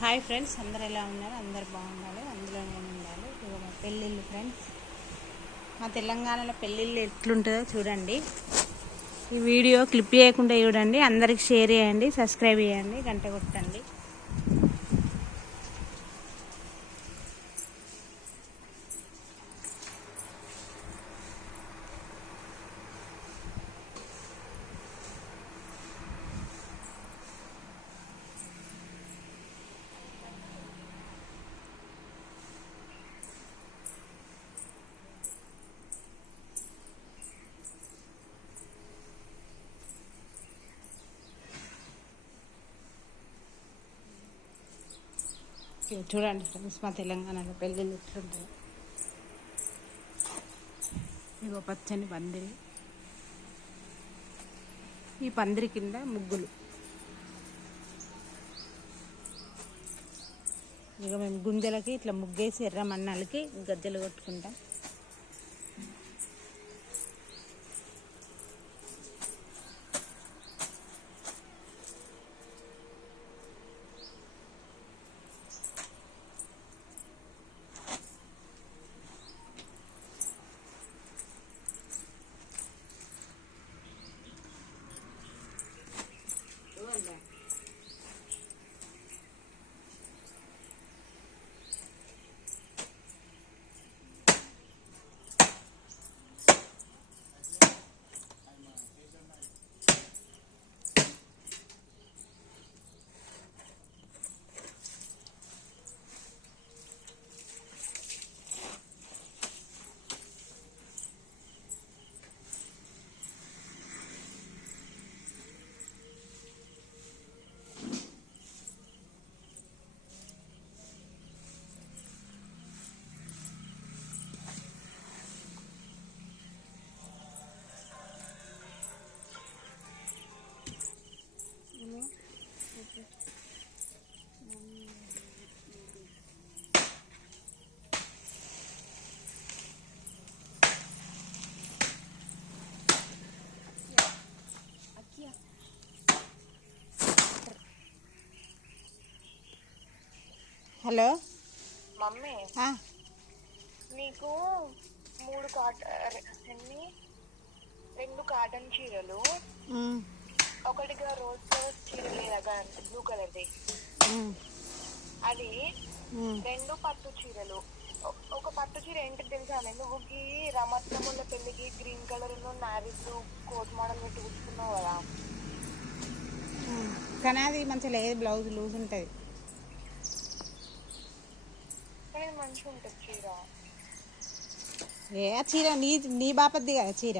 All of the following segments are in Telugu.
హాయ్ ఫ్రెండ్స్, అందరు ఎలా ఉన్నారు? అందరు బాగుండాలి, అందులో నేను ఉండాలి. ఇదిగో మా పెళ్ళిళ్ళు ఫ్రెండ్స్. మా తెలంగాణలో పెళ్ళిళ్ళు ఎట్లుంటుందో చూడండి. ఈ వీడియో క్లిప్ చేయకుండా చూడండి. అందరికి షేర్ చేయండి, సబ్స్క్రైబ్ చేయండి, గంట కొట్టండి. చూడండి ఫ్రెండ్స్, మా తెలంగాణలో పెళ్ళిళ్ళు ఎట్లుంటాయి. ఇగో పచ్చని పందిరి, ఈ పందిరి కింద ముగ్గులు. ఇక మేము గుంజలకి ఇట్లా ముగ్గేసి ఎర్ర మన్నాలకి గజ్జలు కొట్టుకుంటాం. హలో మమ్మీ, నీకు రెండు కాటన్ చీరలు, ఒకటిగా రోజ్ కలర్ చీర లేదా బ్లూ కలర్ది, అది రెండు పట్టు చీరలు. ఒక పట్టు చీర ఏంటి తెలుసా? నువ్వుకి రమత్నముల పెళ్లికి green colour navy blue coat model పెట్టి కూర్చుకున్నావు కదా, కానీ అది మంచిగా లేదు, బ్లౌజ్ లూజ్ ఉంటుంది. మంచిగా ఉంటుంది చీర. ఆ చీర నీ బాపద్ది కదా చీర?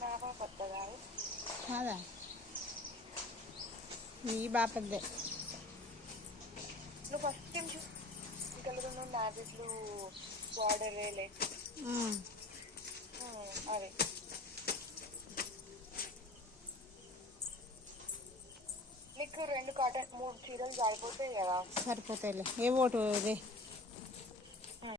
నా బాపద్ద కాదు కాదా, నీ బాపద్దే. నువ్వు first time colour navy blue border వేలే అదే. నీకు రెండు కాటన్ 3 చీరలు సరిపోతాయి కదా? సరిపోతాయిలే. ఏ ఓటు